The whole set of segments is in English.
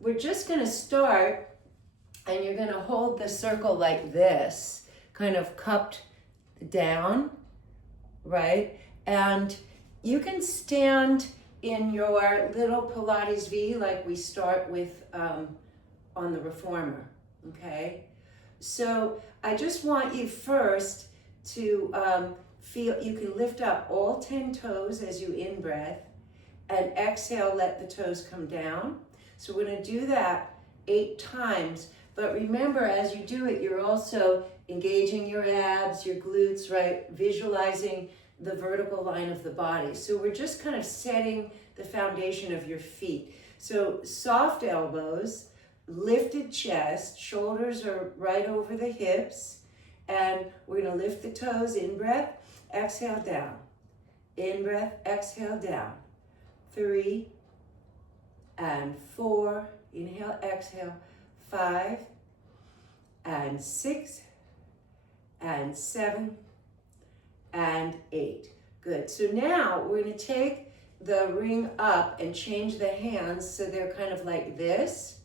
We're just going to start, and you're going to hold the circle like this, kind of cupped down, right? And you can stand in your little Pilates V like we start with on the reformer, okay? So I just want you first to feel, you can lift up all 10 toes as you in-breath, and exhale, let the toes come down. So we're gonna do that 8 times, but remember, as you do it, you're also engaging your abs, your glutes, right? Visualizing the vertical line of the body. So we're just kind of setting the foundation of your feet. So soft elbows, lifted chest, shoulders are right over the hips, and we're gonna lift the toes, in-breath, exhale, down. In-breath, exhale, down. 3 and 4, inhale, exhale, 5 and 6 and 7 and 8. Good. So now we're going to take the ring up and change the hands so they're kind of like this.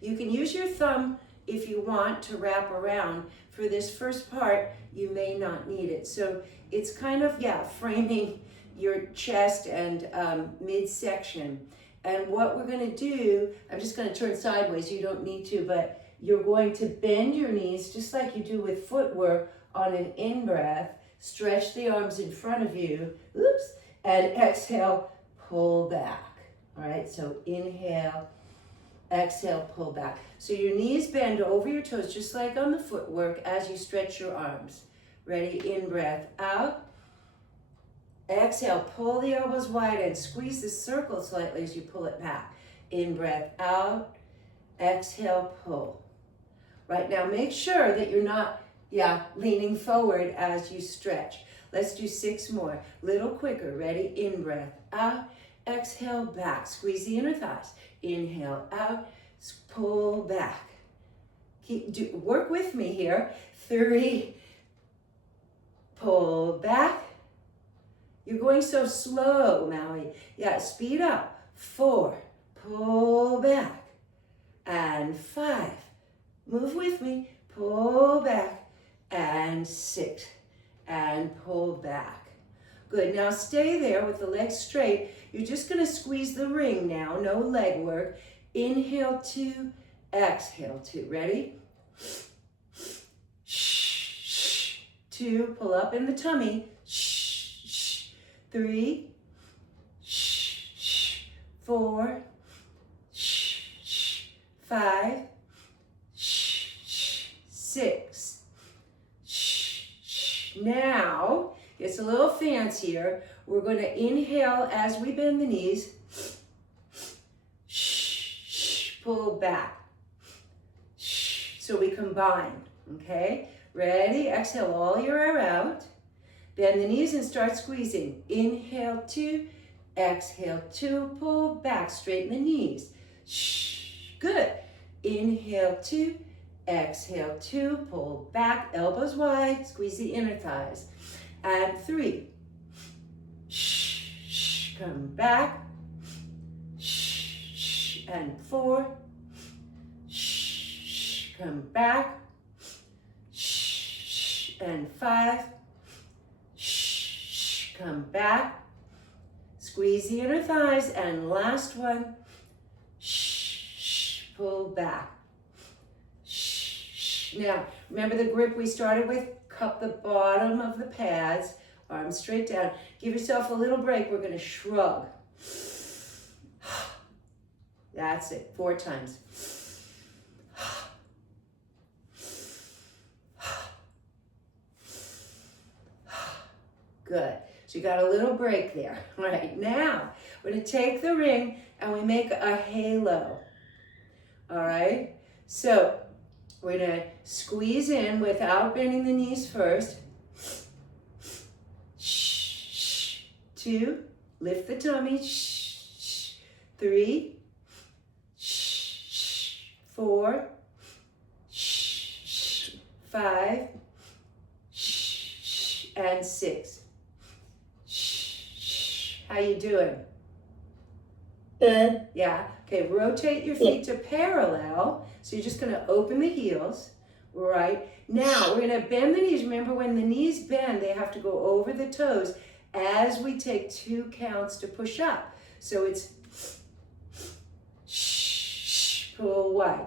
You can use your thumb if you want to wrap around. For this first part, you may not need it. So it's kind of, framing your chest and midsection. And what we're going to do, I'm just going to turn sideways, you don't need to, but you're going to bend your knees just like you do with footwork on an in-breath. Stretch the arms in front of you, oops, and exhale, pull back. All right, so inhale, exhale, pull back. So your knees bend over your toes just like on the footwork as you stretch your arms. Ready, in-breath, out. Exhale, pull the elbows wide and squeeze the circle slightly as you pull it back. In-breath, out. Exhale, pull. Right, now make sure that you're not, leaning forward as you stretch. Let's do 6 more. Little quicker. Ready, in-breath, out. Exhale, back. Squeeze the inner thighs. Inhale, out. Pull back. Work with me here. 3. Pull back. You're going so slow, Maui. Speed up. 4, pull back. And 5, move with me. Pull back. And 6, and pull back. Good, now stay there with the legs straight. You're just gonna squeeze the ring now, no leg work. Inhale 2, exhale 2. Ready? 2, pull up in the tummy. 3, 4, 5, 6. Now, it's a little fancier. We're going to inhale as we bend the knees. Pull back. So we combine, okay? Ready? Exhale all your air out. Bend the knees and start squeezing. Inhale 2, exhale 2, pull back, straighten the knees. Good. Inhale 2, exhale 2, pull back, elbows wide, squeeze the inner thighs. And 3. Come back. And 4. Come back. And 5. Come back. Squeeze the inner thighs. And last one. Pull back. Now, remember the grip we started with? Cup the bottom of the pads, arms straight down. Give yourself a little break. We're going to shrug. That's it. 4 times. Good. So you got a little break there. All right, now we're going to take the ring and we make a halo. All right? So we're going to squeeze in without bending the knees first. 2, lift the tummy. 3, 4, 5, and 6. How you doing? Good. Yeah. Okay, rotate your feet to parallel. So you're just going to open the heels, right? Now, we're going to bend the knees. Remember, when the knees bend, they have to go over the toes as we take 2 counts to push up. So it's pull wide.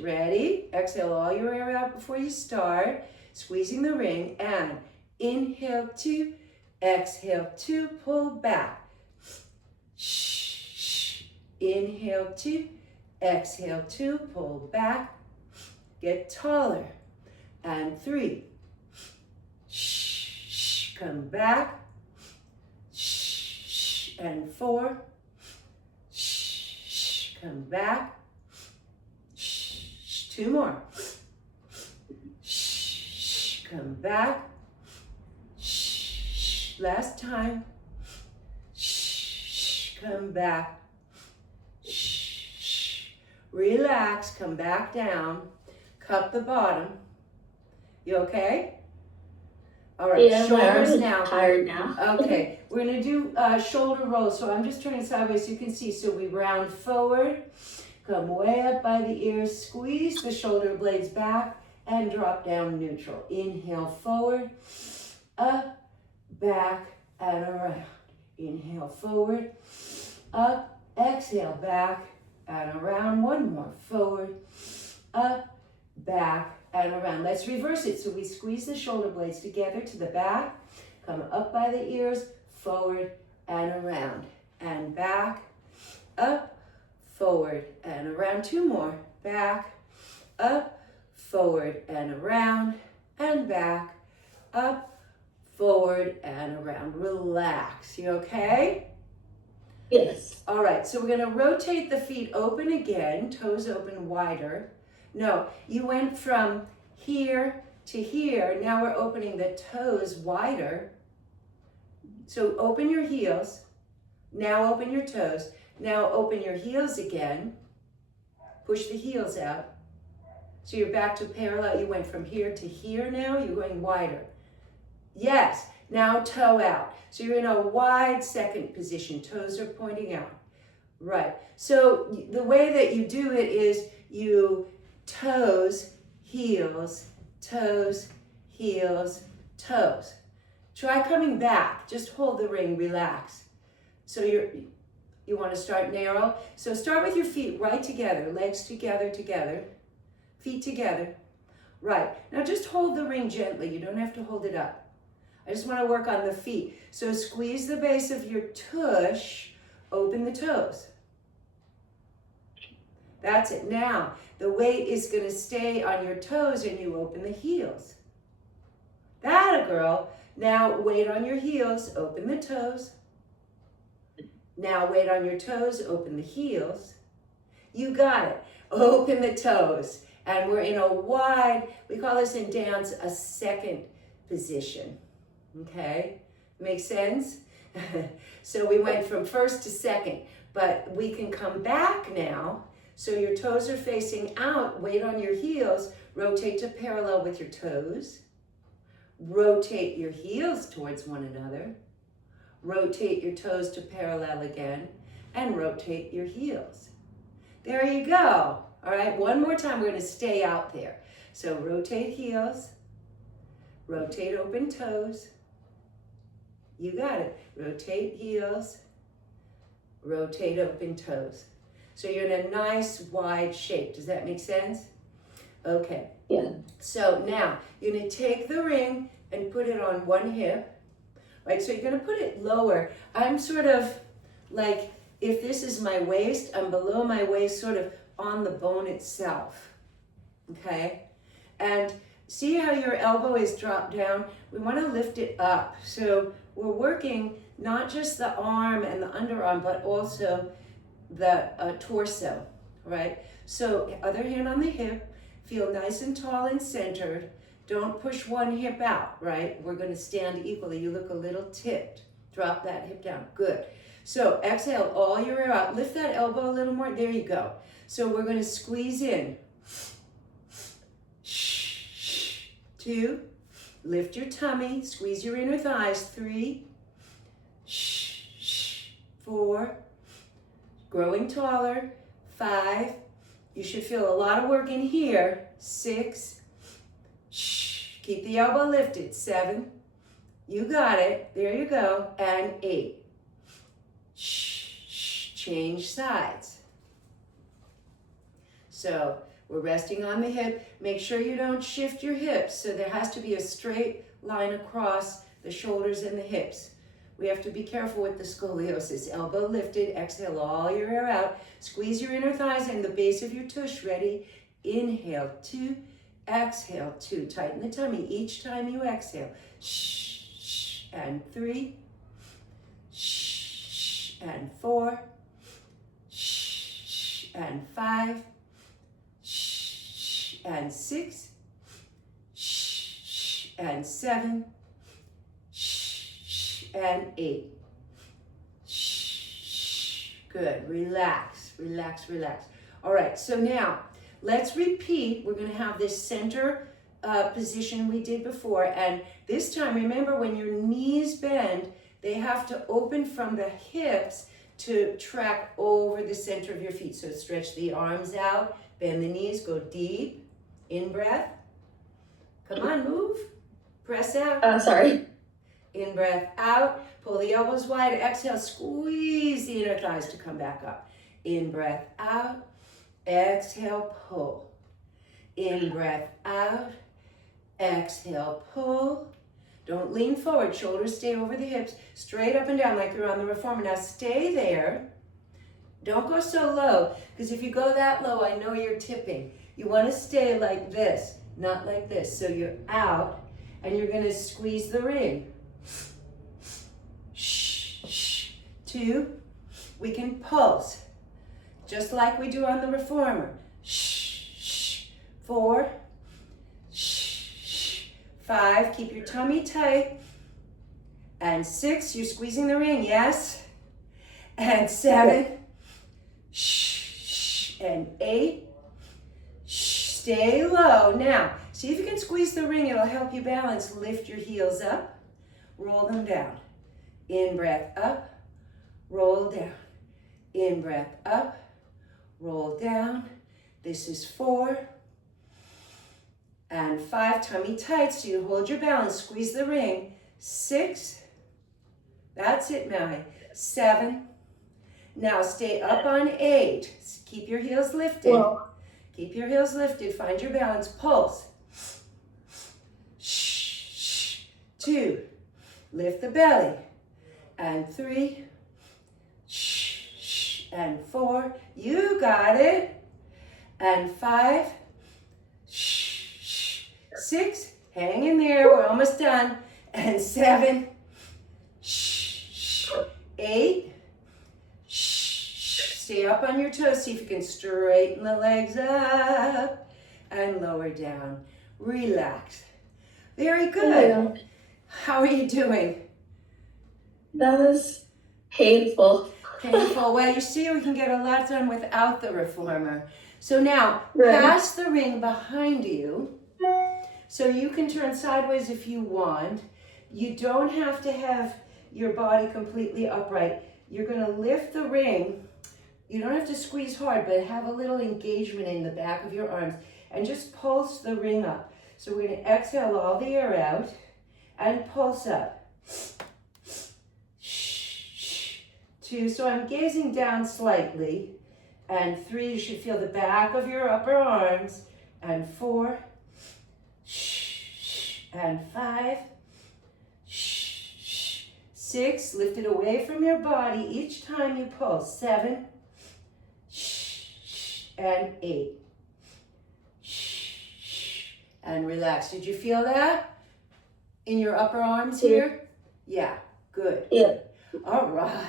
Ready? Exhale all your air out before you start. Squeezing the ring, and inhale 2, exhale 2, pull back. Inhale 2, exhale 2, pull back. Get taller. And 3. Come back. And 4. Come back. 2 more. Come back. Last time. Come back. Relax, come back down. Cup the bottom. You okay? All right, Yeah, shoulders I'm now. tired now. Okay, we're gonna do shoulder rolls. So I'm just turning sideways so you can see. So we round forward, come way up by the ears, squeeze the shoulder blades back, and drop down neutral. Inhale forward, up, back, and around. Inhale forward, up, exhale, back, and around. 1 more, forward, up, back, and around. Let's reverse it. So we squeeze the shoulder blades together to the back, come up by the ears, forward, and around. And back, up, forward, and around. 2 more, back, up, forward, and around, and back, up, forward, and around. Relax. You okay? Yes. All right, so we're going to rotate the feet open again, toes open wider. No, you went from here to here. Now we're opening the toes wider. So open your heels. Now open your toes. Now open your heels again. Push the heels out. So you're back to parallel. You went from here to here now. You're going wider. Yes. Now toe out. So you're in a wide second position. Toes are pointing out. Right. So the way that you do it is you toes, heels, toes, heels, toes. Try coming back. Just hold the ring, relax. So you want to start narrow. So start with your feet right together, legs together, feet together. Right. Now just hold the ring gently. You don't have to hold it up. I just want to work on the feet. So squeeze the base of your tush, open the toes. That's it. Now, the weight is going to stay on your toes and you open the heels. That a girl. Now, weight on your heels, open the toes. Now, weight on your toes, open the heels. You got it. Open the toes. And we're in a wide, we call this in dance a second position. Okay? Make sense? So we went from first to second, but we can come back now. So your toes are facing out, weight on your heels, rotate to parallel with your toes, rotate your heels towards one another, rotate your toes to parallel again, and rotate your heels. There you go. All right, one more time, we're gonna stay out there. So rotate heels, rotate open toes. You got it. Rotate heels, rotate open toes. So you're in a nice wide shape. Does that make sense? Okay. Yeah. So now you're going to take the ring and put it on one hip. Right? So you're going to put it lower. I'm sort of like, if this is my waist, I'm below my waist, sort of on the bone itself. Okay? And see how your elbow is dropped down? We want to lift it up. So we're working not just the arm and the underarm, but also the torso, right? So other hand on the hip, feel nice and tall and centered. Don't push one hip out, right? We're going to stand equally. You look a little tipped. Drop that hip down. Good. So exhale all your air out. Lift that elbow a little more. There you go. So we're going to squeeze in. 2. Lift your tummy. Squeeze your inner thighs. 3. 4, growing taller, 5, you should feel a lot of work in here, 6, shh, keep the elbow lifted, 7, you got it, there you go, and 8, shh, shh, change sides. So we're resting on the hip. Make sure you don't shift your hips, so there has to be a straight line across the shoulders and the hips. We have to be careful with the scoliosis. Elbow lifted, exhale all your air out. Squeeze your inner thighs and the base of your tush. Ready? Inhale, 2, exhale, 2. Tighten the tummy each time you exhale. Shh, shh, and 3, shh, shh, and 4, shh, shh, and 5, shh, and 6, shh, and 7, and 8. Shh. Good. Relax, relax, relax. All right, so now let's repeat. We're going to have this center position we did before, and this time, remember, when your knees bend, they have to open from the hips to track over the center of your feet. So stretch the arms out, bend the knees, go deep. In breath. Come on, move. Press out. Sorry. In breath out, pull the elbows wide, exhale, squeeze the inner thighs to come back up. In breath out, exhale, pull. In breath out, exhale, pull. Don't lean forward, shoulders stay over the hips, straight up and down like you're on the reformer. Now stay there. Don't go so low, because if you go that low, I know you're tipping. You want to stay like this, not like this. So you're out, and you're going to squeeze the ring. Shh, shh. 2, we can pulse, just like we do on the reformer. Shh, shh. 4, shh, shh. 5, keep your tummy tight. And 6, you're squeezing the ring, yes? And 7, shh, shh. And 8, shh, stay low. Now, see if you can squeeze the ring, it'll help you balance. Lift your heels up. Roll them down. In breath up, roll down. In breath up, roll down. This is 4 and 5. Tummy tight so you hold your balance. Squeeze the ring. 6. That's it, Maui. 7. Now stay up on 8. Keep your heels lifted. Whoa. Keep your heels lifted. Find your balance. Pulse. Shh, shh. 2. Lift the belly. And 3, shh, shh, and 4, you got it. And 5, shh, shh, 6, hang in there, we're almost done. And 7, shh, shh, 8, shh, shh, stay up on your toes, see if you can straighten the legs up and lower down. Relax. Very good. How are you doing? That was painful. Painful. Well, you see, we can get a lot done without the reformer. So now, Right. pass the ring behind you. So you can turn sideways if you want. You don't have to have your body completely upright. You're going to lift the ring. You don't have to squeeze hard, but have a little engagement in the back of your arms. And just pulse the ring up. So we're going to exhale all the air out and pulse up. 2, so I'm gazing down slightly. And 3, you should feel the back of your upper arms. And 4, and 5, 6, lift it away from your body each time you pulse. 7, and 8. And relax. Did you feel that in your upper arms here? Yeah, good. Yeah. All right.